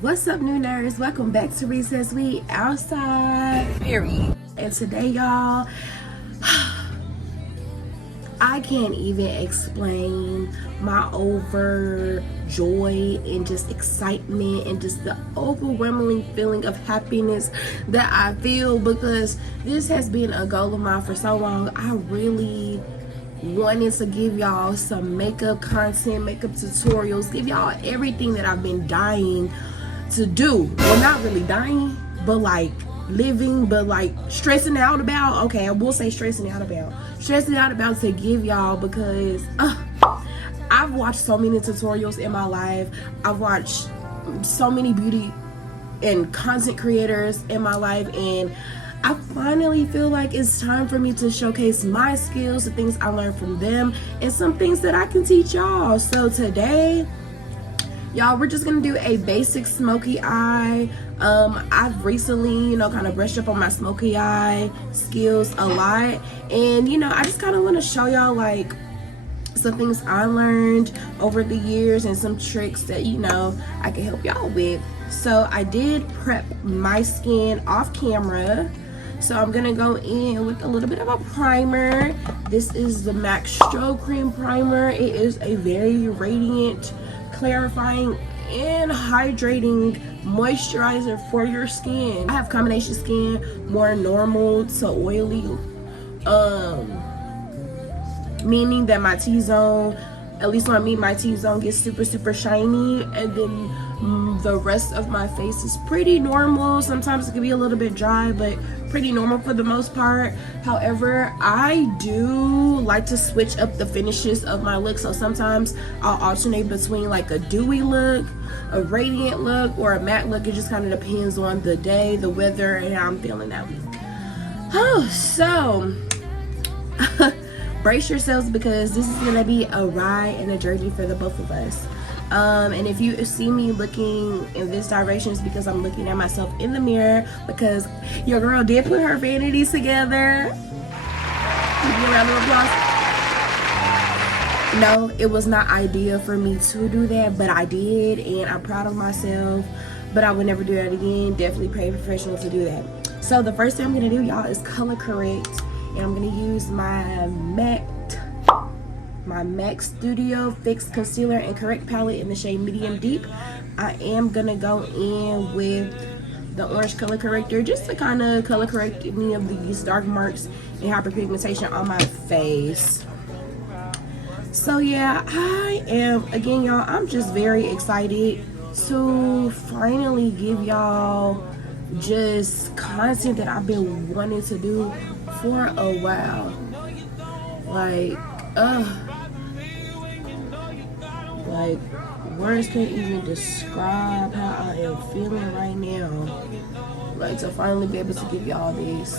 What's up, new nerds? Welcome back to Recess. We outside, period. And today, y'all, I can't even explain my overjoy and just excitement and just the overwhelming feeling of happiness that I feel, because this has been a goal of mine for so long. I really wanted to give y'all some makeup content, makeup tutorials, give y'all everything that I've been dying to do. Well, not really dying, but like living, but like stressing out about. Okay, I will say stressing out about to give y'all, because I've watched so many tutorials in my life. I've watched so many beauty and content creators in my life, and I finally feel like it's time for me to showcase my skills, the things I learned from them, and some things that I can teach y'all. So today, y'all, we're just gonna do a basic smoky eye. I've recently, kind of brushed up on my smoky eye skills a lot, and I just kind of want to show y'all like some things I learned over the years and some tricks that I can help y'all with. So I did prep my skin off camera. So I'm gonna go in with a little bit of a primer. This is the MAC Strobe Cream Primer. It is a very radiant, clarifying, and hydrating moisturizer for your skin. I have combination skin, more normal to oily, meaning that my T-zone, at least on me, my T-zone gets super shiny, and then the rest of my face is pretty normal. Sometimes it can be a little bit dry, but pretty normal for the most part. However, I do like to switch up the finishes of my look, so sometimes I'll alternate between like a dewy look, a radiant look, or a matte look. It just kind of depends on the day, the weather, and how I'm feeling that week. So brace yourselves, because this is gonna be a ride and a journey for the both of us. And if you see me looking in this direction, it's because I'm looking at myself in the mirror, because your girl did put her vanities together. Give me a round of applause. No, it was not ideal for me to do that, but I did, and I'm proud of myself. But I would never do that again. Definitely pay a professional to do that. So the first thing I'm gonna do, y'all, is color correct. And I'm gonna use my MAC Studio Fix Concealer and Correct Palette in the shade Medium Deep. I am gonna go in with the orange color corrector just to kind of color correct any of these dark marks and hyperpigmentation on my face. So yeah, I am, again, y'all, I'm just very excited to finally give y'all just content that I've been wanting to do for a while. Like words can't even describe how I am feeling right now. Like, to finally be able to give y'all this.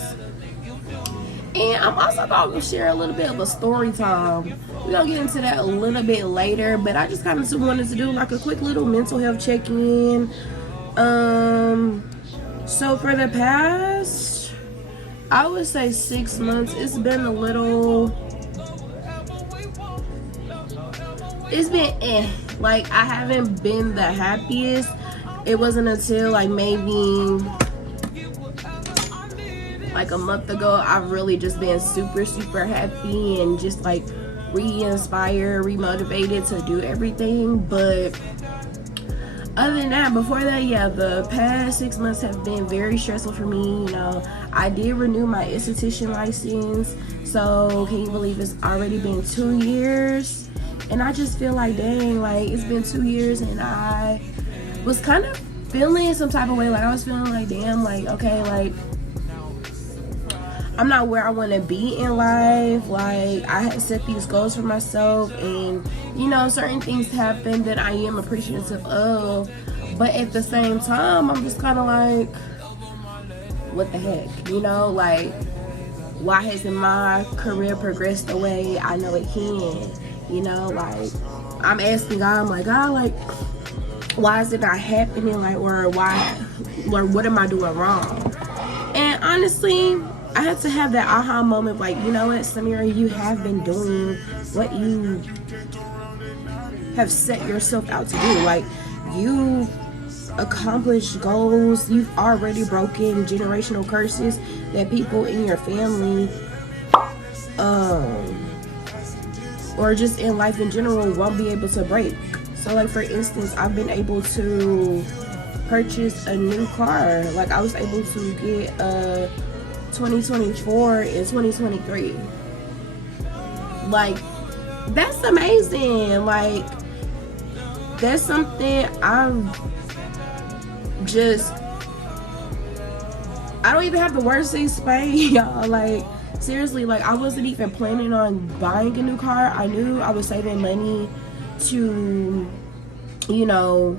And I'm also going to share a little bit of a story time. We're going to get into that a little bit later, but I just kind of wanted to do like a quick little mental health check-in. So for the past, I would say 6 months, it's been a little, it's been like, I haven't been the happiest. It wasn't until like maybe like a month ago, I've really just been super happy and just like re-inspired, re-motivated to do everything. But other than that, before that, yeah, the past 6 months have been very stressful for me. I did renew my esthetician license, so can you believe it's already been 2 years? And I just feel like, dang, like it's been 2 years, and I was kind of feeling some type of way. Like, I was feeling like, damn, like, okay, like I'm not where I want to be in life. Like, I had set these goals for myself, and certain things happen that I am appreciative of, but at the same time, I'm just kind of like, what the heck, like, why hasn't my career progressed the way I know it can? Like, I'm asking God, I'm like, God, like, why is it not happening? Like, or what am I doing wrong? And honestly, I had to have that aha moment, like, you know what, Samira, you have been doing what you have set yourself out to do. Like, you accomplished goals. You've already broken generational curses that people in your family or just in life in general won't be able to break. So like, for instance, I've been able to purchase a new car. Like, I was able to get a 2024 and 2023. Like, that's amazing. Like, that's something I don't even have the words to explain, y'all. Like, seriously, like, I wasn't even planning on buying a new car. I knew I was saving money to, you know,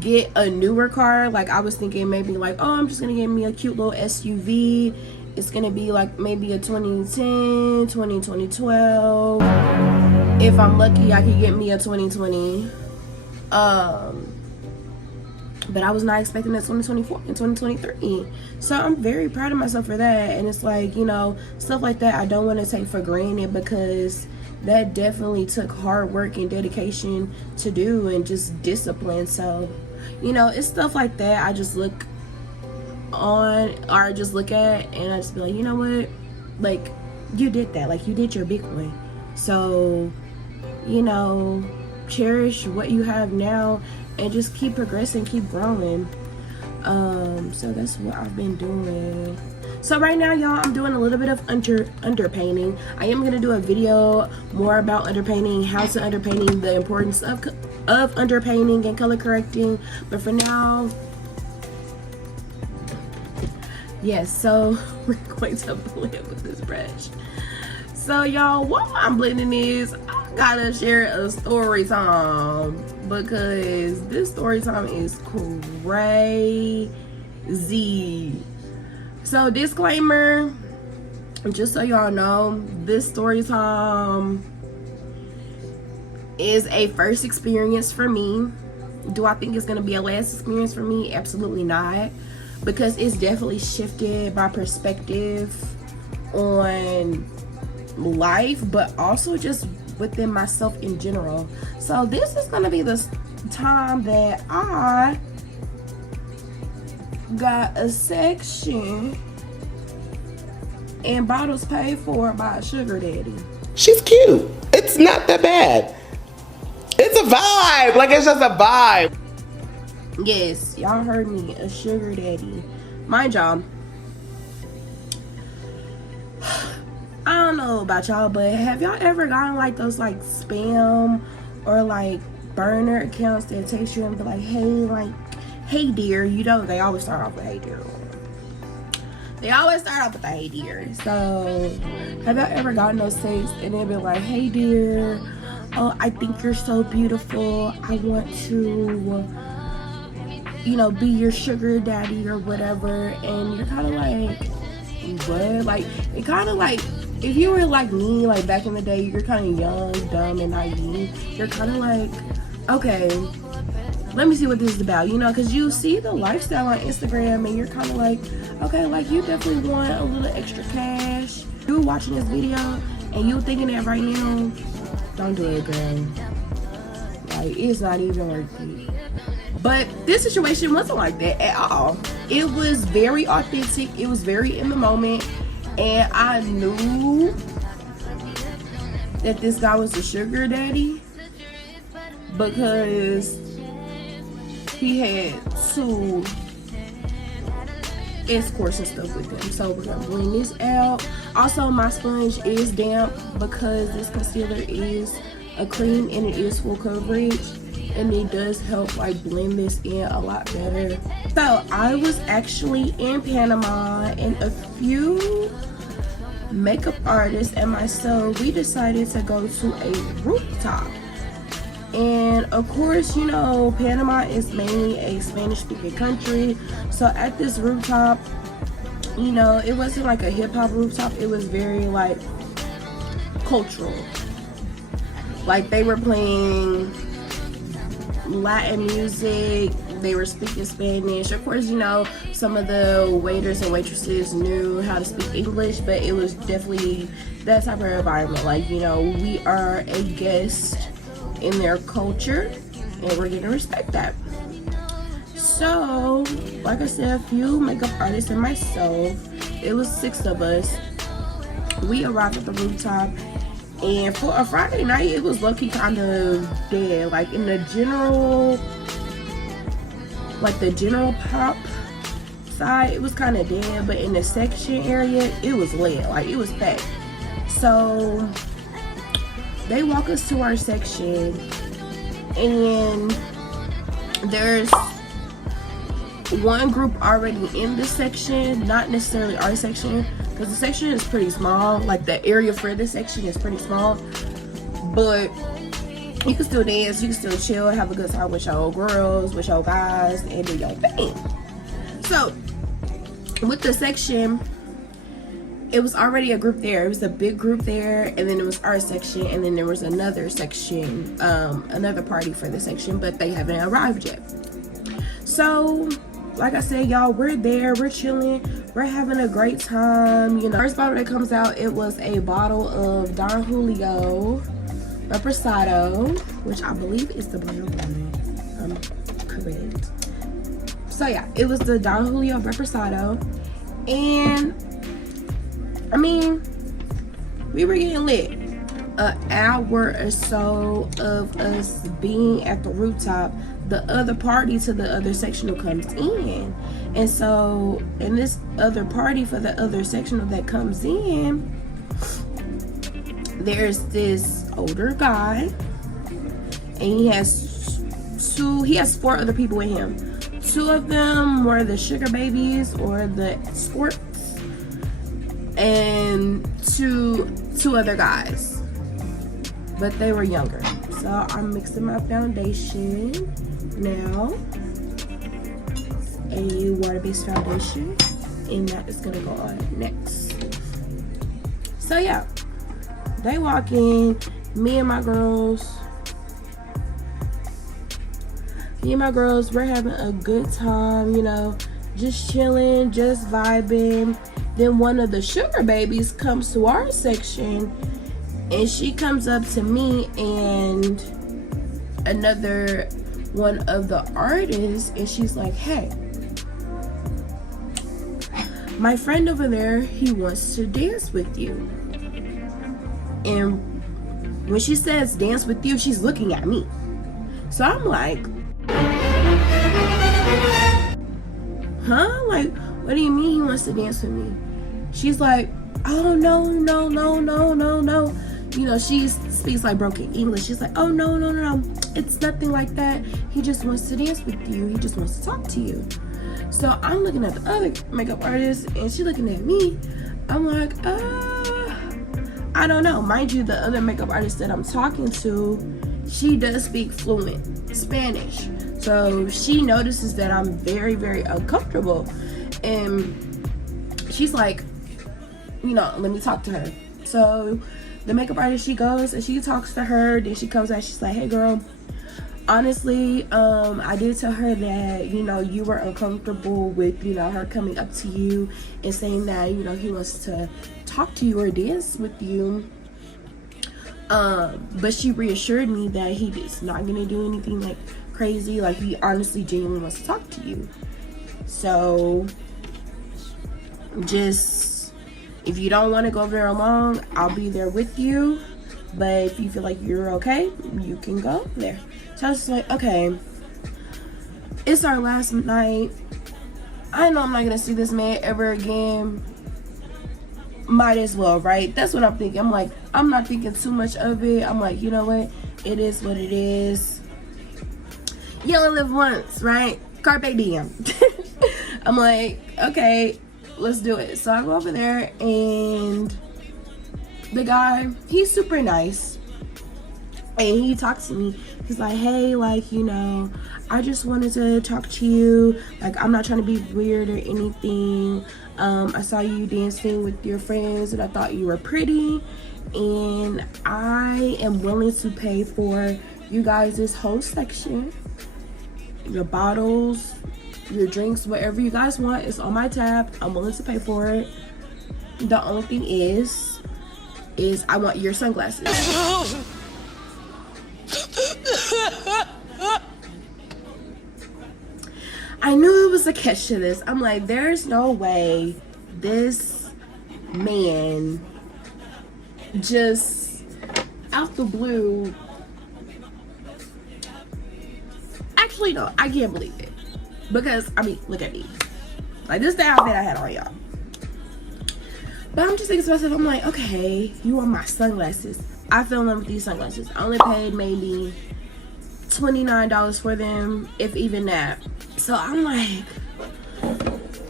get a newer car. Like, I was thinking maybe like, oh, I'm just gonna get me a cute little SUV. It's gonna be like maybe a 2010, 2012. If I'm lucky, I could get me a 2020. But I was not expecting that 2024 and 2023. So I'm very proud of myself for that. And it's like, you know, stuff like that I don't want to take for granted, because that definitely took hard work and dedication to do, and just discipline. So, you know, it's stuff like that I just look on, or I just look at, and I just be like, you know what, like, you did that. Like, you did your big one. So, you know, cherish what you have now and just keep progressing, keep growing. So that's what I've been doing. So right now, y'all, I'm doing a little bit of underpainting. I am gonna do a video more about underpainting, how to underpainting, the importance of underpainting and color correcting. But for now, yes, so we're going to blend with this brush. So y'all, while I'm blending this, I gotta share a story time, because this story time is crazy. So disclaimer, just so y'all know, this story time is a first experience for me. Do I think it's gonna be a last experience for me? Absolutely not, because it's definitely shifted my perspective on life, but also just within myself in general. So this is gonna be the time that I got a section and bottles paid for by a sugar daddy. She's cute. It's not that bad. It's a vibe. Like, it's just a vibe. Yes, y'all heard me, a sugar daddy. Mind y'all, I don't know about y'all, but have y'all ever gotten like those like spam or like burner accounts that text you and be like, hey dear, you know, they always start off with hey dear. They always start off with the hey dear. So have y'all ever gotten those texts and they'll be like, hey dear, oh, I think you're so beautiful, I want to, you know, be your sugar daddy or whatever. And you're kind of like, what? Like, it kind of like, if you were like me, like back in the day, you're kind of young, dumb, and naive. You're kind of like, okay, let me see what this is about, you know, because you see the lifestyle on Instagram and you're kind of like, okay, like, you definitely want a little extra cash. You're watching this video and you're thinking that right now, don't do it, girl. Like, it's not even worth it. But this situation wasn't like that at all. It was very authentic. It was very in the moment. And I knew that this guy was a sugar daddy because he had 2 escorts and stuff with him. So we're gonna blend this out. Also, my sponge is damp because this concealer is a cream and it is full coverage, and it does help like blend this in a lot better. So I was actually in Panama, and a few makeup artists and myself, we decided to go to a rooftop. And of course, you know, Panama is mainly a Spanish speaking country. So at this rooftop, you know, it wasn't like a hip-hop rooftop, it was very like cultural. Like, they were playing Latin music, they were speaking Spanish. Of course, you know, some of the waiters and waitresses knew how to speak English, but it was definitely that type of environment. Like, you know, we are a guest in their culture and we're gonna respect that. So, like I said, a few makeup artists and myself, it was 6 of us. We arrived at the rooftop, and for a Friday night, it was low-key kind of dead. Like in the general pop side, it was kind of dead, but in the section area, it was lit. Like, it was packed. So they walk us to our section, and there's one group already in the section, not necessarily our section, because the section is pretty small. Like, the area for this section is pretty small, but you can still dance, you can still chill, have a good time with your girls, with your guys, and do your thing. So with the section, it was already a group there. It was a big group there, and then it was our section, and then there was another section, another party for the section, but they haven't arrived yet. So like I said, y'all, we're there, we're chilling, we're having a great time. You know, first bottle that comes out, it was a bottle of Don Julio Reposado, which I believe is the brown wine. Correct. So yeah, it was the Don Julio Reposado, and I mean, we were getting lit. An hour or so of us being at the rooftop, the other party to the other sectional comes in, and so in this other party for the other sectional that comes in, there's this older guy, and he has 4 other people with him. 2 of them were the sugar babies or the escorts, and two other guys, but they were younger. So I'm mixing my foundation now, a water-based foundation, and that is gonna go on next. So yeah, they walk in, me and my girls, we're having a good time, you know, just chilling, just vibing. Then one of the sugar babies comes to our section, and she comes up to me and another one of the artists, and she's like, hey, my friend over there, he wants to dance with you. And when she says dance with you, she's looking at me. So I'm like, huh? Like, what do you mean he wants to dance with me? She's like, oh, no. You know, she speaks like broken English. She's like, oh, no. It's nothing like that. He just wants to dance with you. He just wants to talk to you. So I'm looking at the other makeup artist, and she looking at me. I'm like, I don't know. Mind you, the other makeup artist that I'm talking to, she does speak fluent Spanish. So she notices that I'm very, very uncomfortable. And she's like, you know, let me talk to her. So the makeup artist, she goes and she talks to her. Then she comes out, she's like, hey girl, honestly, I did tell her that, you know, you were uncomfortable with, you know, her coming up to you and saying that, you know, he wants to talk to you or dance with you. But she reassured me that he is not gonna do anything like crazy. Like, he honestly genuinely wants to talk to you. So just, if you don't want to go over there alone, I'll be there with you. But if you feel like you're okay, you can go there. So I was just like, okay, it's our last night. I know I'm not gonna see this man ever again. Might as well, right? That's what I'm thinking. I'm like, I'm not thinking too much of it. I'm like, you know what? It is what it is. You only live once, right? Carpe diem. I'm like, okay, let's do it. So I go over there, and the guy, he's super nice, and he talks to me. He's like, hey, like, you know, I just wanted to talk to you. Like, I'm not trying to be weird or anything. I saw you dancing with your friends, and I thought you were pretty, and I am willing to pay for you guys' whole section. Your bottles, your drinks, whatever you guys want is on my tab. I'm willing to pay for it. The only thing is I want your sunglasses. I knew it was a catch to this. I'm like, there's no way this man just out the blue. Actually, no, I can't believe it. Because, I mean, look at me. Like, this is the outfit I had on, y'all. But I'm just thinking to myself, I'm like, okay, you want my sunglasses. I fell in love with these sunglasses. I only paid maybe $29 for them, if even that. So I'm like,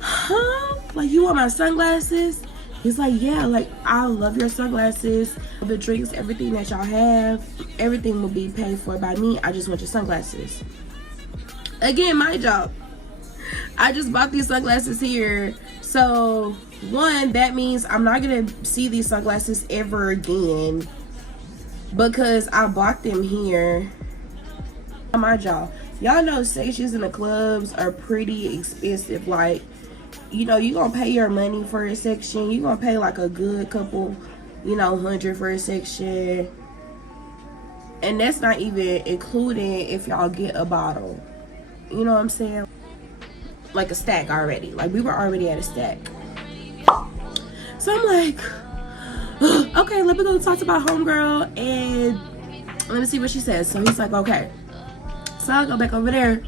huh? Like, you want my sunglasses? He's like, yeah, like, I love your sunglasses. The drinks, everything that y'all have, everything will be paid for by me. I just want your sunglasses. Again, my job. I just bought these sunglasses here. So, one, that means I'm not going to see these sunglasses ever again because I bought them here. My job. Y'all know sections in the clubs are pretty expensive. Like, you know, you're gonna pay your money for a section. You're gonna pay like a good couple, you know, $100 for a section, and that's not even including if y'all get a bottle. You know what I'm saying? Like a stack already. Like, we were already at a stack. So I'm like, okay, let me go talk to my homegirl and let me see what she says. So he's like, okay. So I go back over there.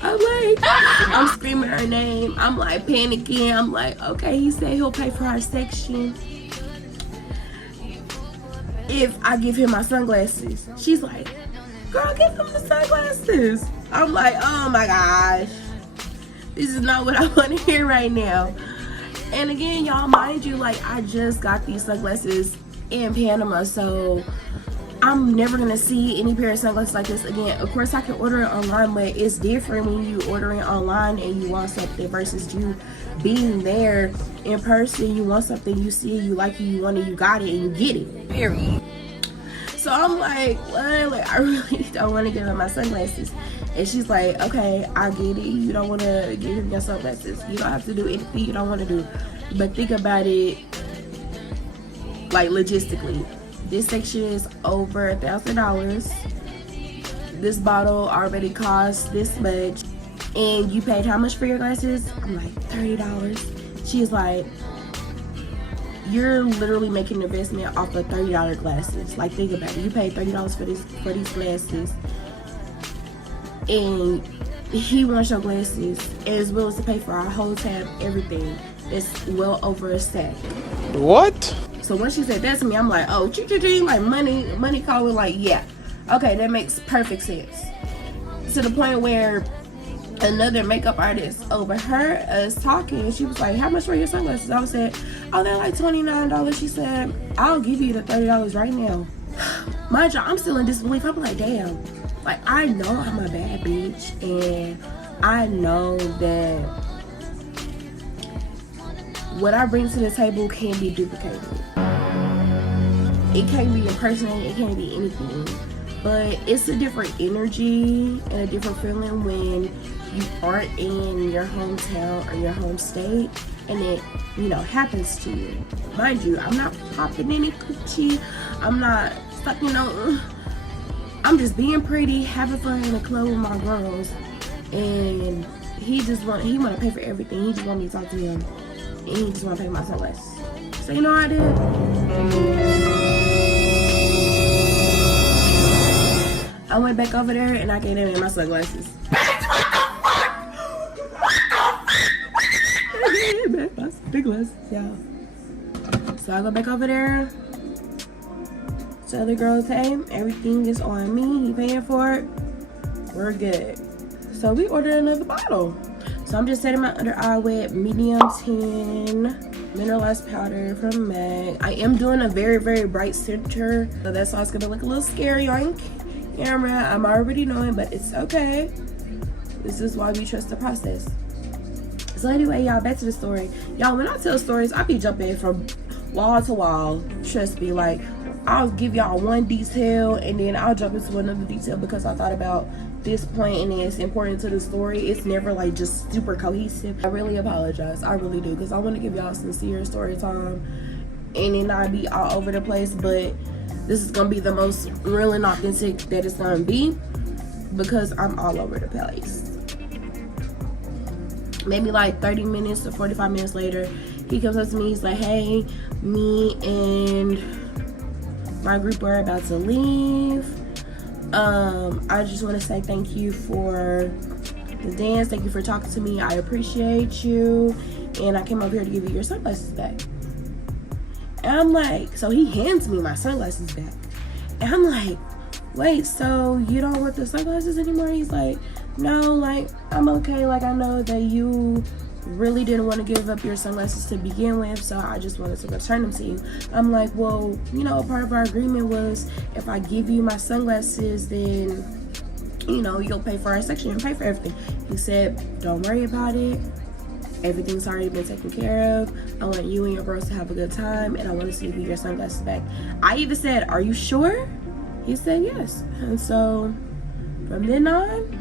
I'm like, I'm screaming her name. I'm like panicking. I'm like, okay, he said he'll pay for our section if I give him my sunglasses. She's like, girl, give him the sunglasses. I'm like, oh my gosh. This is not what I want to hear right now. And again, y'all, mind you, like, I just got these sunglasses in Panama, so I'm never gonna see any pair of sunglasses like this again. Of course, I can order it online, but it's different when you order it online and you want something versus you being there in person. You want something, you see it, you like it, you want it, you got it, and you get it. Period. So I'm like, what? Like, I really don't want to give her my sunglasses. And she's like, okay, I get it. You don't want to give him your sunglasses. You don't have to do anything you don't want to do. But think about it, like, logistically. This section is over $1,000. This bottle already costs this much. And you paid how much for your glasses? I'm like, $30. She's like, you're literally making an investment off of $30 glasses. Like, think about it. You paid $30 for these glasses. And he wants your glasses and is willing to pay for our whole tab, everything. It's well over a stack. What? So when she said that to me, I'm like, oh, like money calling, like, yeah. Okay, that makes perfect sense. To the point where another makeup artist overheard us talking. She was like, how much were your sunglasses? I said, oh, they're like $29. She said, I'll give you the $30 right now. Mind you, I'm still in disbelief. I'm like, damn. Like, I know I'm a bad bitch, and I know that what I bring to the table can't be duplicated. It can't be impersonated, it can't be anything. But it's a different energy and a different feeling when you aren't in your hometown or your home state and it, you know, happens to you. Mind you, I'm not popping any coochie. I'm not sucking on. I'm just being pretty, having fun in the club with my girls. And he want to pay for everything. He just want me to talk to him. And he just want to pay my sunglasses. So you know what I did? I went back over there and I gave him my sunglasses. Big glasses, y'all. So I go back over there. So the girl came, everything is on me, he paying for it, we're good. So we ordered another bottle. So I'm just setting my under eye with medium 10 mineralized powder from MAC. I am doing a very, very bright center, so that's why it's gonna look a little scary on camera. I'm already knowing, but it's okay. This is why we trust the process. So anyway, y'all, back to the story. Y'all, when I tell stories, I be jumping from wall to wall. Trust me, like, I'll give y'all one detail and then I'll jump into another detail because I thought about this point and it's important to the story. It's never like just super cohesive. I really apologize. I really do, because I want to give y'all sincere story time and it not be all over the place, but this is gonna be the most real and authentic that it's gonna be because I'm all over the place. maybe like 30 minutes to 45 minutes later, he comes up to me. He's like, hey, me and my group are about to leave. I just want to say thank you for the dance. Thank you for talking to me. I appreciate you. And I came over here to give you your sunglasses back. And I'm like, so he hands me my sunglasses back. And I'm like, wait, so you don't want the sunglasses anymore? He's like, no, like, I'm okay. Like, I know that you really didn't want to give up your sunglasses to begin with, so I just wanted to return them to you. I'm like, well, you know, part of our agreement was if I give you my sunglasses, then, you know, you'll pay for our section and pay for everything. He said, don't worry about it. Everything's already been taken care of. I want you and your girls to have a good time, and I want to see if you get your sunglasses back. I even said, are you sure? He said yes. And so from then on,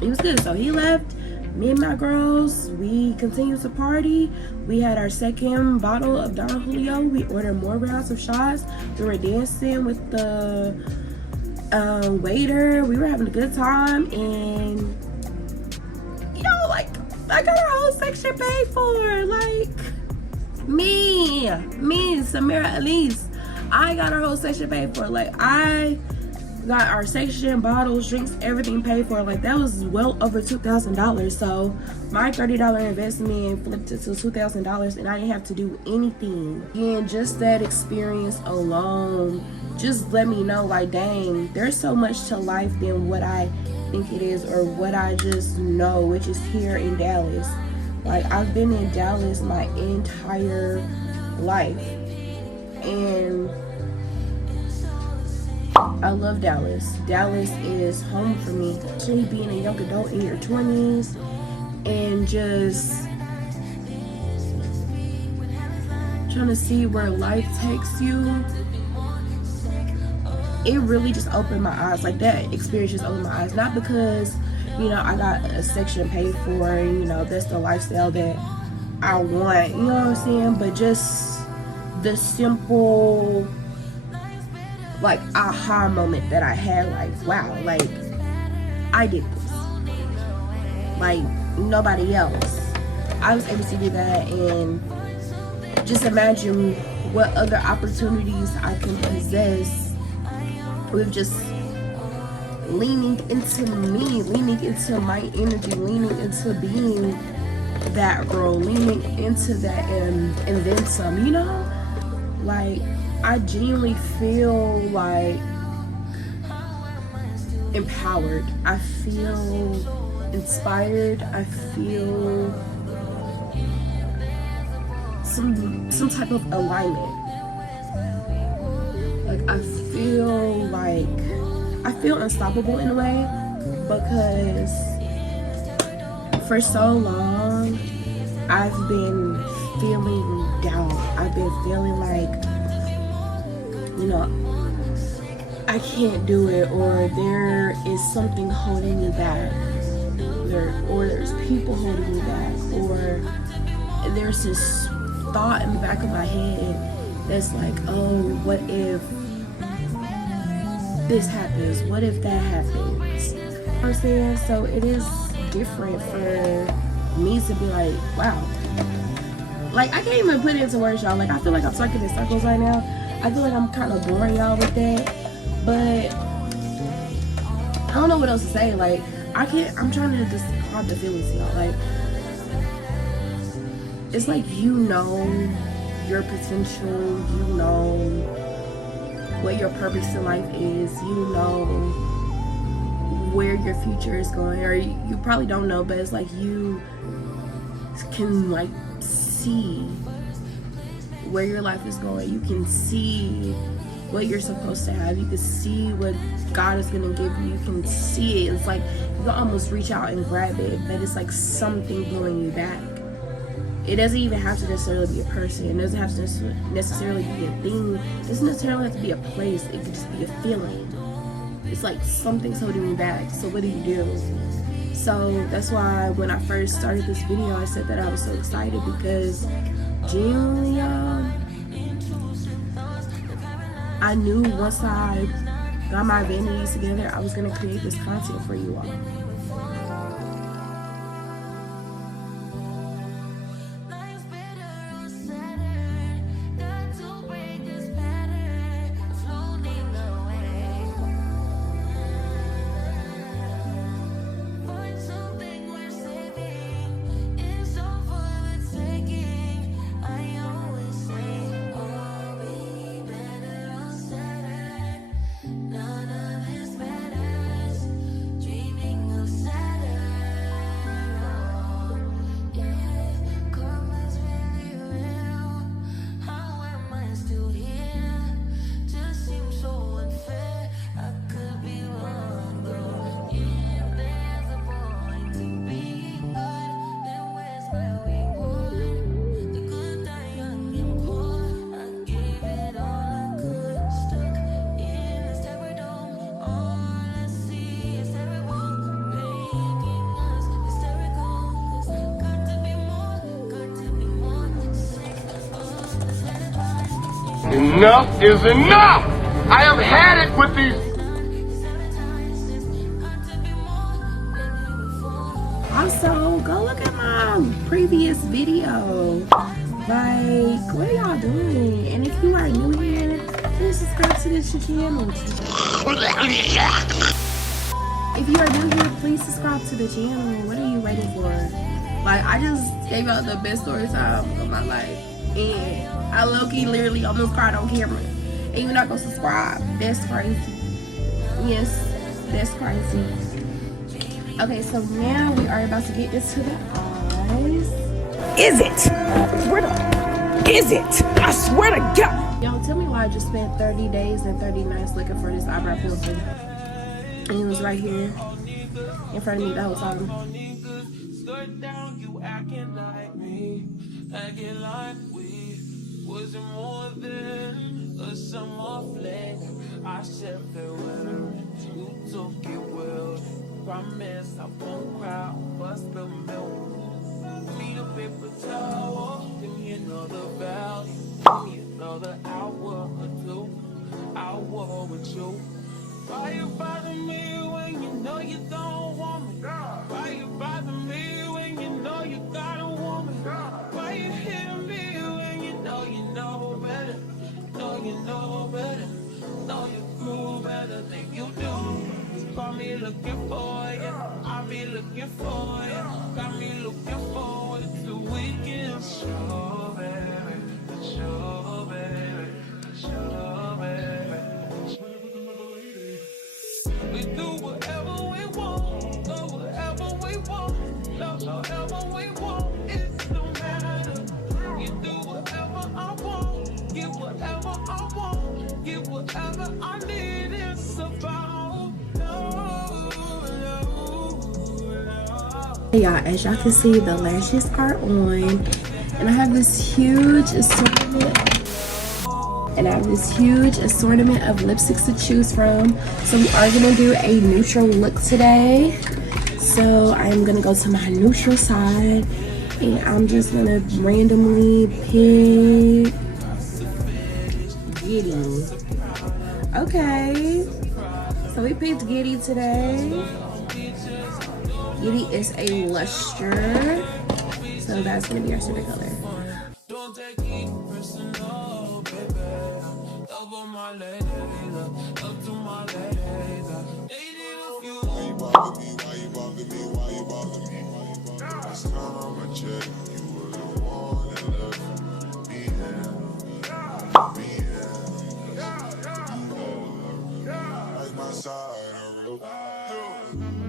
it was good. So he left. Me and my girls, we continued to party. We had our second bottle of Don Julio. We ordered more rounds of shots. We were dancing with the waiter. We were having a good time, and you know, like, I got our whole section paid for. Like, me, Samira Elise, I got our whole section paid for. Like, I got our section, bottles, drinks, everything paid for. Like, that was well over $2,000. So my $30 investment flipped it to $2,000, and I didn't have to do anything. And just that experience alone just let me know, like, dang, there's so much to life than what I think it is or what I just know, which is here in Dallas. Like, I've been in Dallas my entire life, and I love Dallas. Dallas is home for me. Especially being a young adult in your 20s and just trying to see where life takes you. It really just opened my eyes. Like, that experience just opened my eyes. Not because, you know, I got a section paid for and, you know, that's the lifestyle that I want, you know what I'm saying? But just the simple, like, aha moment that I had, like, wow, like, I did this. Like, nobody else. I was able to do that, and just imagine what other opportunities I can possess with just leaning into me, leaning into my energy, leaning into being that girl, leaning into that and then some, you know? Like, I genuinely feel like empowered. I feel inspired. I feel some type of alignment. Like, I feel unstoppable in a way, because for so long I've been feeling down. I've been feeling like, you know, I can't do it, or there is something holding me back, or there's people holding me back, or there's this thought in the back of my head that's like, oh, what if this happens? What if that happens? You know what I'm saying? So it is different for me to be like, wow. Like, I can't even put it into words, y'all. Like, I feel like I'm talking in circles right now. I feel like I'm kind of boring y'all with that. But I don't know what else to say. Like, I'm trying to describe the feelings, y'all. Like, it's like, you know your potential, you know what your purpose in life is, you know where your future is going, or you probably don't know, but it's like you can, like, see where your life is going. You can see what you're supposed to have. You can see what God is gonna give you. You can see it. It's like you can almost reach out and grab it, but it's like something pulling you back. It doesn't even have to necessarily be a person. It doesn't have to necessarily be a thing. It doesn't necessarily have to be a place. It could just be a feeling. It's like something's holding me back. So what do you do? So that's why when I first started this video, I said that I was so excited, because genuinely, I knew once I got my vanities together, I was gonna create this content for you all. Enough is enough! I have had it with these. Also, go look at my previous video. Like, what are y'all doing? And if you are new here, please subscribe to this channel. If you are new here, please subscribe to the channel. What are you waiting for? Like, I just gave out the best story time of my life. And I low-key literally almost cried on camera. And you're not gonna subscribe. That's crazy. Yes, that's crazy. Okay, so now we are about to get into the eyes. Is it? Is it? I swear to God. Y'all, tell me why I just spent 30 days and 30 nights looking for this eyebrow pencil. And it was right here in front of me the whole time. Acting like we wasn't more than a summer fling. I said farewell, you took it well. Promise I won't cry, bust the milk. Need a paper towel, give me another value. Give me another hour or two. I'll war with you. Why you bother me when you know you don't want me? Why you bother me when you know you got a woman? Why you hit me when you know better? Know you know better. Know you move better than you do. Call me looking for you. I'll be looking for you. Got me looking forward to weekend. Show, baby. Show, baby. Show, baby. We do whatever we want. Go wherever we want. Love however we want. It don't matter. You do whatever I want. Get whatever I want. Get whatever I need. It's about Hey y'all, as y'all can see, the lashes are on. And I have this huge assortment. of lipsticks to choose from. So we are gonna do a neutral look today. So I'm gonna go to my neutral side and I'm just gonna randomly pick Giddy. Okay, so we picked Giddy today. Giddy is a luster, so that's gonna be our super color. don't take it personal, baby. Love on my lady, up to my lady. Why you bother me? Why you bother me? Why you bother me? Last time I checked, you were the one that left me here. Like my side,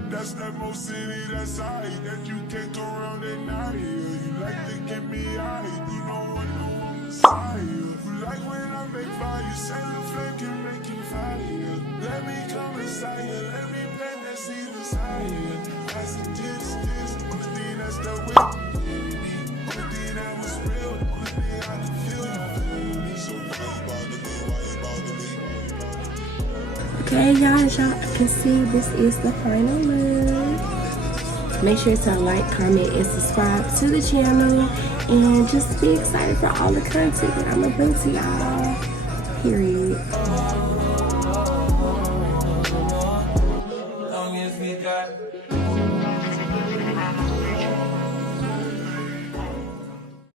that's that most city, that side that you can't go around at night. You like to get me out, you know what no one beside you. You like when I make fire, you say the flame can make you fire. Let me come inside you, let me plant that seed inside you. I said this, only thing that's the way. Only thing that was real, only thing I could feel. So why you bother me, why you bother me? Okay, y'all, as y'all can see, this is the final look. Make sure to like, comment, and subscribe to the channel. And just be excited for all the content that I'm gonna bring to y'all. Period.